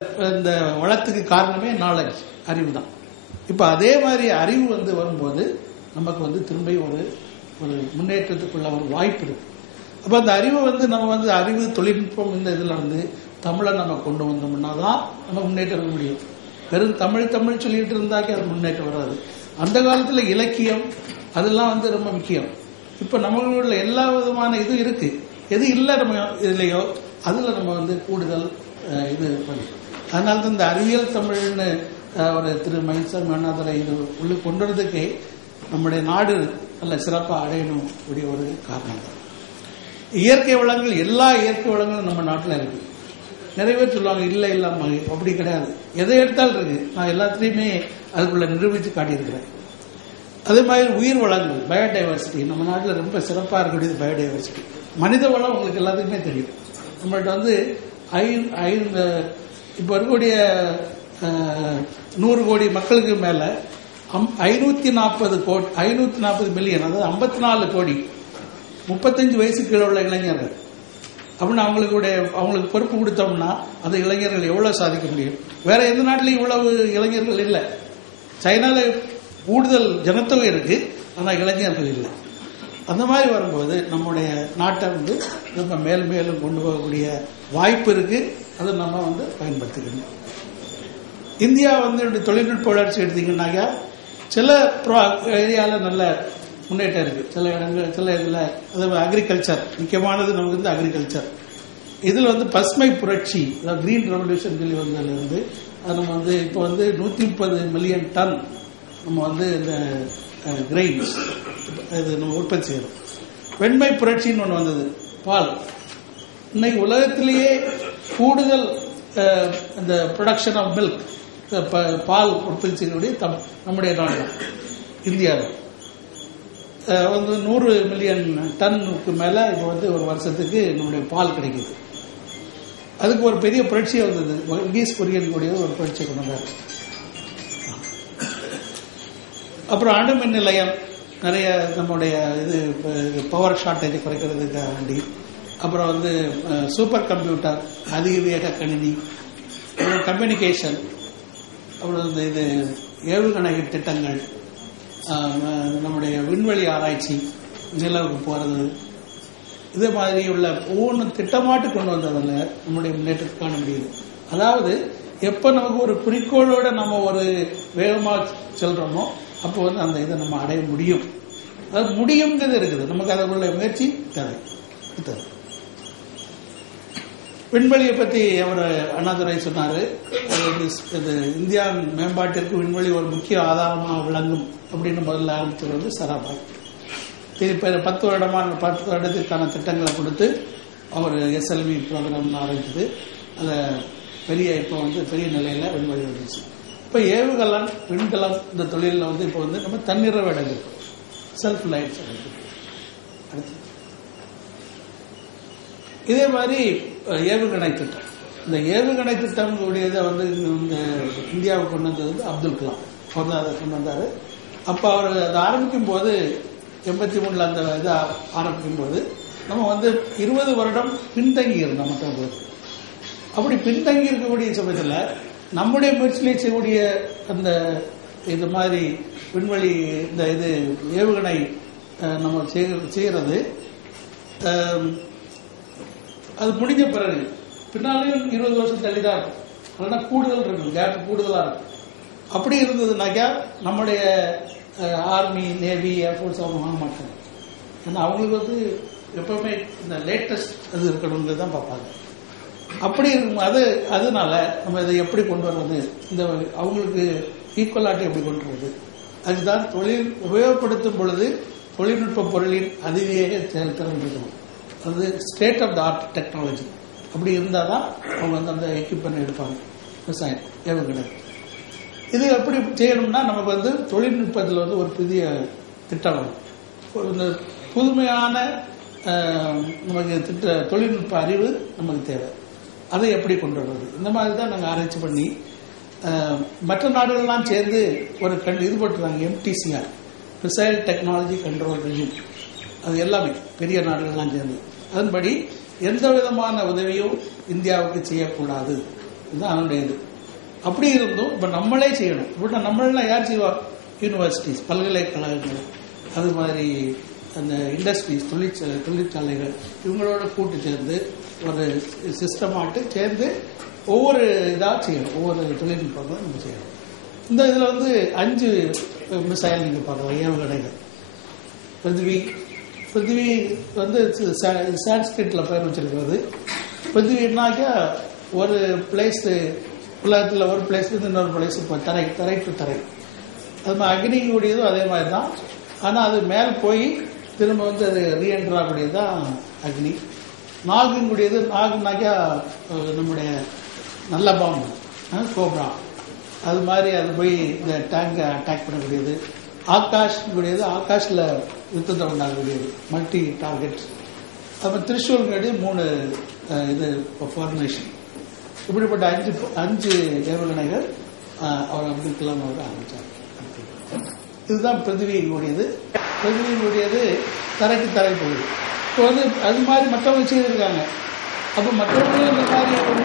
இந்த வளத்துக்கு காரணமே நாலேஜ், அறிவு தான். இப்ப அதே மாதிரி அறிவு வரும்போது நமக்கு திரும்ப ஒரு முன்னேற்றத்துக்குள்ள ஒரு வாய்ப்பு இருக்கு. அப்ப அந்த அறிவை நம்ம அறிவு தொழில்நுட்பம் இந்த இதுல தமிழை நம்ம கொண்டு வந்தோம்னா தான் நம்ம முன்னேற்றம் முடியும். வெறும் தமிழ் தமிழ் சொல்லிட்டு இருந்தாக்கே அது முன்னேற்றம் வராது. அந்த காலத்துல இலக்கியம் அதெல்லாம் ரொம்ப முக்கியம். இப்ப நம்மளோட எல்லா விதமான இது இருக்கு. எது இல்லை நம்ம இதுலயோ அதுல நம்ம கூடுதல் இது பண்ணி, அதனால தான் இந்த அறிவியல் தமிழ்னு ஒரு திரு மயில்சாமி அண்ணாதுரை இது உள்ள கொண்டு வரதுக்கே நம்முடைய நாடு நல்ல சிறப்பாக அடையணும் கூடிய ஒரு காரணம் தான். இயற்கை வளங்கள், எல்லா இயற்கை வளங்களும் நம்ம நாட்டில் இருக்கு. நிறைய பேர் சொல்லுவாங்க இல்லை இல்லாம, அப்படி கிடையாது. எதை எடுத்தாலும் இருக்கு. நான் எல்லாத்துலேயுமே அதுக்குள்ள நிரூபித்து காட்டியிருக்கிறேன். அதே மாதிரி உயிர் வளங்கள், பயோடைவர்சிட்டி நம்ம நாட்டில் ரொம்ப சிறப்பாக இருக்கக்கூடியது பயோடைவர்சிட்டி. மனித வளம் உங்களுக்கு எல்லாத்துக்குமே தெரியும். நம்மள்கிட்ட இப்ப இருக்கக்கூடிய 100 கோடி மக்களுக்கு மேல 540 மில்லியன், அதாவது 54 கோடி 35 வயசுக்கு கீழே உள்ள இளைஞர்கள். அப்படின்னு அவங்களுக்கு பொறுப்பு கொடுத்தோம்னா அந்த இளைஞர்கள் எவ்வளவு சாதிக்க முடியும்? வேற எந்த நாட்டிலையும் இவ்வளவு இளைஞர்கள் இல்லை. சைனால கூடுதல் ஜனத்தொகை இருக்கு, ஆனா இளைஞர்கள் இல்லை. அந்த மாதிரி வரும்போது நம்முடைய நாட்டை நம்ம மேலும் கொண்டு போகக்கூடிய வாய்ப்பு இருக்கு. அதை நம்ம பயன்படுத்திக்கணும். இந்தியா தொழில்நுட்ப வளர்ச்சி எடுத்தீங்கன்னாக்கா சில ஏரியால நல்ல முன்னேற்றம் இருக்கு. சில இடங்கள், சில இதுல அதாவது அக்ரிகல்ச்சர் முக்கியமானது நமக்கு அக்ரிகல்ச்சர். இதுல பசுமை புரட்சி, அதாவது கிரீன் ரெவல்யூஷன் சொல்லி வந்ததுல இருந்து அது நம்ம இப்போ 130 மில்லியன் டன் நம்ம இந்த கிரெயின்ஸ் இது நம்ம உற்பத்தி செய்யறோம். வெண்மை புரட்சின்னு ஒன்று வந்தது, பால். இன்னைக்கு உலகத்திலேயே கூடுதல் இந்த ப்ரொடக்ஷன் ஆஃப் மில்க், பால் உற்பத்தி செய்யக்கூடிய நம்முடைய நாடு இந்தியாவில் 100 மில்லியன் டன்னுக்கு மேல இப்போ ஒரு வருஷத்துக்கு நம்முடைய பால் கிடைக்குது. அதுக்கு ஒரு பெரிய புரட்சியை வந்தது. வர்கீஸ் குரியன் கூடிய ஒரு புரட்சியை கொண்டு வந்தார். அப்புறம் அணு மின் நிலையம் நிறைய நம்முடைய இது பவர் ஷார்டேஜ் குறைக்கிறதுக்காக வேண்டி, அப்புறம் சூப்பர் கம்ப்யூட்டர், அதிவேக கணினி, கம்யூனிகேஷன், அப்புறம் இது ஏவுகணை திட்டங்கள், நம்முடைய விண்வெளி ஆராய்ச்சி, நிலவுக்கு போறது, இதே மாதிரி உள்ள ஒவ்வொன்றும் திட்டமாட்டு கொண்டு வந்ததில் நம்முடைய முன்னேற்றத்தை காண முடியுது. அதாவது எப்ப நமக்கு ஒரு குறிக்கோளோட நம்ம ஒரு வேகமா செல்றோமோ அப்போ அந்த இதை நம்ம அடைய முடியும். அதாவது முடியுங்கிறது இருக்குது. நமக்கு அதற்குள்ள முயற்சி தேவை. விண்வெளியை பத்தி அவர் அண்ணாதுரை சொன்னாரு. இந்தியா மேம்பாட்டிற்கு விண்வெளி ஒரு முக்கிய ஆதாரமாக விளங்கும் அப்படின்னு முதல்ல ஆரம்பிச்சது சராபாய். 10 வருடத்திற்கான திட்டங்களை கொடுத்து அவர் SLV ப்ரோக்ராம் ஆரம்பிச்சது. அதை இப்போ பெரிய நிலையில விண்வெளி வந்துச்சு. இப்ப ஏவுகலம், விண்கலம் இந்த தொழிலில் இப்போ நம்ம தன்னிறைவு அடைஞ்சிருக்கோம். Self life. இதே மாதிரி ஏவுகணை திட்டம், இந்த ஏவுகணை திட்டம் கூடியதை இந்த இந்தியாவுக்கு கொண்டு வந்தது அப்துல் கலாம் அதை கொண்டு வந்தாரு. அப்ப அவர் அதை ஆரம்பிக்கும் போது 83 அந்த இதை ஆரம்பிக்கும் போது நம்ம 20 வருடம் பின்தங்கி இருந்தோம் மற்ற போது. அப்படி பின்தங்கி இருக்கக்கூடிய சமயத்தில் நம்முடைய முயற்சியிலே செய்யக்கூடிய அந்த இது மாதிரி விண்வெளி இந்த இது ஏவுகணை நம்ம செய்யறது அது முடிஞ்ச பிறகு பின்னாலேயும் 20 வருஷம் தள்ளிதான் இருக்கும். அதனால கூடுதல் இருக்கும், கேப் கூடுதலா இருக்கும். அப்படி இருந்ததுனாக்கா நம்முடைய ஆர்மி, நேவி, ஏர்போர்ட்ஸ் அவங்க வாங்க மாட்டாங்க. ஏன்னா அவங்களுக்கு எப்பவுமே இந்த லேட்டஸ்ட் அது இருக்கணுங்கிறது தான் பார்ப்பாங்க. அப்படி இருக்கும். அதனால நம்ம இதை எப்படி கொண்டு வர்றது, இந்த அவங்களுக்கு ஈக்குவலாட்டி எப்படி கொண்டு வருது, அதுதான் தொழில் உபயோகப்படுத்தும் பொழுது தொழில்நுட்ப பொருளின் அதிவேக செயல்திறன் இருக்கணும். அது state of the art technology. அப்படி இருந்தால் தான் அவங்க அந்த எக்யூப்மெண்ட் எடுப்பாங்க. விவசாயம், ஏவுகணை இது எப்படி செய்யணும்னா நமக்கு தொழில்நுட்பத்தில் ஒரு புதிய திட்டம், இந்த புதுமையான நமக்கு தொழில்நுட்ப அறிவு நமக்கு தேவை. அதை எப்படி கொண்டு வருவது, இந்த மாதிரி தான் நாங்கள் ஆராய்ச்சி பண்ணி மற்ற நாடுகள்லாம் சேர்ந்து ஒரு இது போட்டுருக்காங்க. MTCR, missile technology control regime. அது எல்லாமே பெரிய நாடுகள்லாம் சேர்ந்து அதன்படி எந்த விதமான உதவியும் இந்தியாவுக்கு செய்யக்கூடாது இதுதான் அதனுடைய இது. அப்படி இருந்தும் இப்ப நம்மளே செய்யணும். இப்ப நம்மளாம் யார் செய்வா? யூனிவர்சிட்டிஸ், பல்கலைக்கழகங்கள், அது மாதிரி அந்த இண்டஸ்ட்ரீஸ், தொழிற்சாலைகள், இவங்களோட கூட்டு சேர்ந்து ஒரு சிஸ்டமாட்டு சேர்ந்து ஒவ்வொரு இதாக செய்யணும். ஒவ்வொரு தொழில்நுட்பங்களும் நம்ம செய்யணும். இந்த இதில் 5 மிசைல் நீங்க பார்க்கலாம், ஏவுகணைகள். பிருத்திவி சான்ஸ்கிரிட்ல பேர் வச்சிருக்கிறது. பிருத்திவினாக்கா ஒரு பிளேஸ், உலகத்தில் ஒரு பிளேஸ் இன்னொரு பிளேஸ், இப்போ தரை டு தரை. அது மாதிரி அக்னிக்கூடியதும் அதே மாதிரி தான். ஆனால் அது மேல் போய் திரும்ப அது ரீஎன்டர் ஆகக்கூடியதுதான் அக்னி. நாகுக்கூடியது, நாகுனாக்கா நம்முடைய நல்ல பாம்பு, கோப்ரா, அது மாதிரி அது போய் இந்த டேங்கை அட்டாக் பண்ணக்கூடியது. ஆகாஷ்க்கூடியது ஆகாஷ்ல யுத்தத்தை உண்டாகக்கூடியது, மல்டி டார்கெட். அது திரிசூல்ங்கிறது 3 இது ஃபார்மேஷன். இப்படிப்பட்ட 5 ஏவுகணைகள் அவர் அப்துல் கலாம் அவர் ஆரம்பிச்சார். இதுதான் பிருத்திவியினுடையது. பிருத்திவியினுடையது தரைக்கு தரை போகுது. இப்போ அது மாதிரி மற்றவங்க செய்திருக்காங்க. அப்போ மற்றவங்க இந்த மாதிரி ஒரு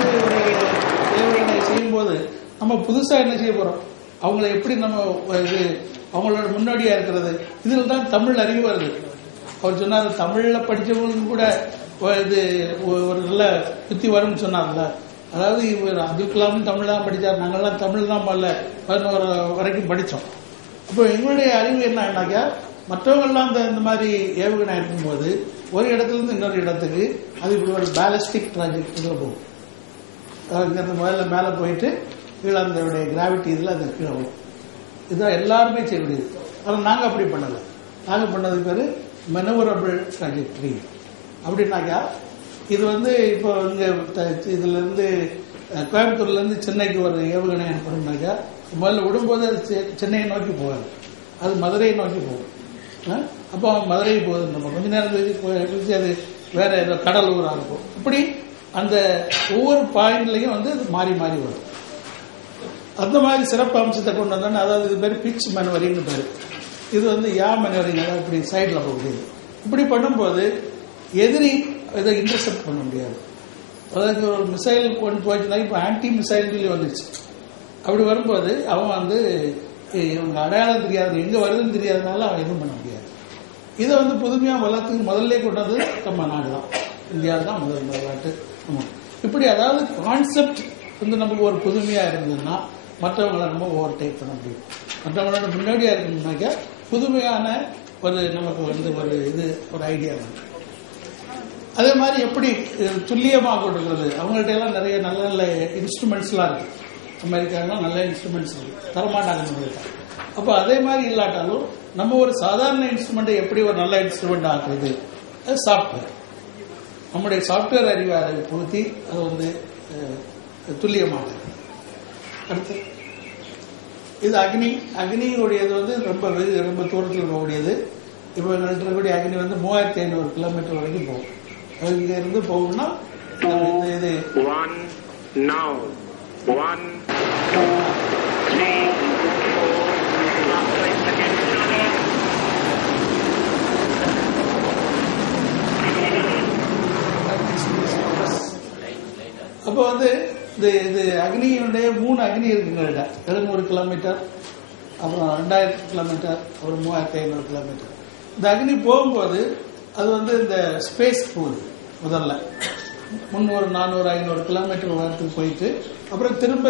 ஏவுகணை செய்யும் போது நம்ம புதுசா என்ன செய்ய போறோம்? அவங்கள எப்படி நம்ம அவங்களோட முன்னோடியா இருக்கிறது? இதில் தான் தமிழ் அறிவு வருது. அவர் சொன்னார், தமிழ்ல படிச்சவங்களுக்கு கூட இது ஒரு நல்ல புத்தி வரும்னு சொன்னார்ல. அதாவது இவர் அப்துல் கலாம் தமிழ் தான் படித்தார், நாங்கள்லாம் தமிழ் தான் 11 வரைக்கும் படித்தோம். அப்போ எங்களுடைய அறிவு என்னன்னாக்கா, மற்றவங்கெல்லாம் இந்த மாதிரி ஏவுகணை இருக்கும்போது ஒரு இடத்துல இருந்து இன்னொரு இடத்துக்கு அது இப்படி ஒரு பேலஸ்டிக் ப்ராஜெக்ட்ல போகும். இங்கிருந்து முதல்ல மேலே போயிட்டு கீழே அந்த கிராவிட்டி இதில் அது கீழே போகும். இதுதான் எல்லாருமே செய்யக்கூடியது. ஆனால் நாங்கள் அப்படி பண்ணலை. நாங்கள் பண்ணதுக்கு பேர் மெனவரபிள் ட்ராஜெக்டரி. அப்படின்னாக்கா இது இப்போ இங்கே இதுல இருந்து கோயம்புத்தூர்ல இருந்து சென்னைக்கு ஒரு ஏவுகணை அனுப்பணும்னாக்கா முதல்ல விடும்போது அது சென்னையை நோக்கி போகாது, அது மதுரையை நோக்கி போகும். அப்போ மதுரை போகுது, நம்ம கொஞ்ச நேரம் கழிச்சு அது வேற ஏதோ கடலூராக இருக்கும். இப்படி அந்த ஒவ்வொரு பாயிண்ட்லையும் அது மாறி மாறி வரும். அந்த மாதிரி சிறப்பு அம்சத்தை கொண்டு வந்தோன்னா, அதாவது இது பேர் பிச் மெனவரிங்னு பேர். இது யா மெனவரிங், அதாவது இப்படி சைடில் போகக்கூடியது. இப்படி பண்ணும்போது எதிரி இதை இன்டர்செப்ட் பண்ண முடியாது. அதாவது ஒரு மிசைல் கொண்டு போச்சுன்னா இப்போ ஆன்டி மிசைல் சொல்லி வந்துச்சு. அப்படி வரும்போது அவன் இவங்க அடையாளம் தெரியாது, எங்க வருதுன்னு தெரியாதனால அவன் எதுவும் பண்ண முடியாது. இதை புதுமையாக வளர்த்துக்கு முதல்ல கொண்டு வந்து நம்ம நாடு தான், இந்தியா தான் முதல் நாட்டு. இப்படி அதாவது கான்செப்ட் நமக்கு ஒரு புதுமையா இருந்ததுன்னா மற்றவங்களை நம்ம ஓவர் டேக் பண்ண முடியும். மற்றவங்களோட முன்னாடியா இருக்கணும்னாக்கா புதுமையான நமக்கு ஒரு ஐடியா வரும். அதே மாதிரி எப்படி துல்லியமாக கொடுக்கிறது, அவங்கள்ட்ட எல்லாம் நிறைய நல்ல நல்ல இன்ஸ்ட்ருமெண்ட்ஸ்லாம் இருக்கு. அமெரிக்காலாம் நல்ல இன்ஸ்ட்ருமெண்ட்ஸ் இருக்கு, தரமாட்டாங்க. அப்போ அதே மாதிரி இல்லாட்டாலும் நம்ம ஒரு சாதாரண இன்ஸ்ட்ருமெண்ட்டை எப்படி ஒரு நல்ல இன்ஸ்ட்ருமெண்ட் ஆக்குறது, அது சாஃப்ட்வேர். நம்முடைய சாஃப்ட்வேர் அறிவை அதை புகுத்தி அது துல்லியமாக. அடுத்து இது அக்னியுடையது ரொம்ப தூரத்தில் போகக்கூடியது. இப்போ எங்கள்கிட்ட இருக்கக்கூடிய அக்னி 3500 கிலோமீட்டர் வரைக்கும் போகும். இங்க இருந்து போகணும்னா இது 1 now 1 2 3 அப்போ இது அக்னியுடைய 3 அக்னி இருக்குங்கள்ட்ட. 700 கிலோமீட்டர், அப்புறம் 2000 கிலோமீட்டர், அப்புறம் 3500 கிலோமீட்டர். இந்த அக்னி போகும்போது அது இந்த ஸ்பேஸ் போகுது. முதல்ல 300, 400, 500 கிலோமீட்டர் வரத்துக்கு போயிட்டு அப்புறம் திரும்ப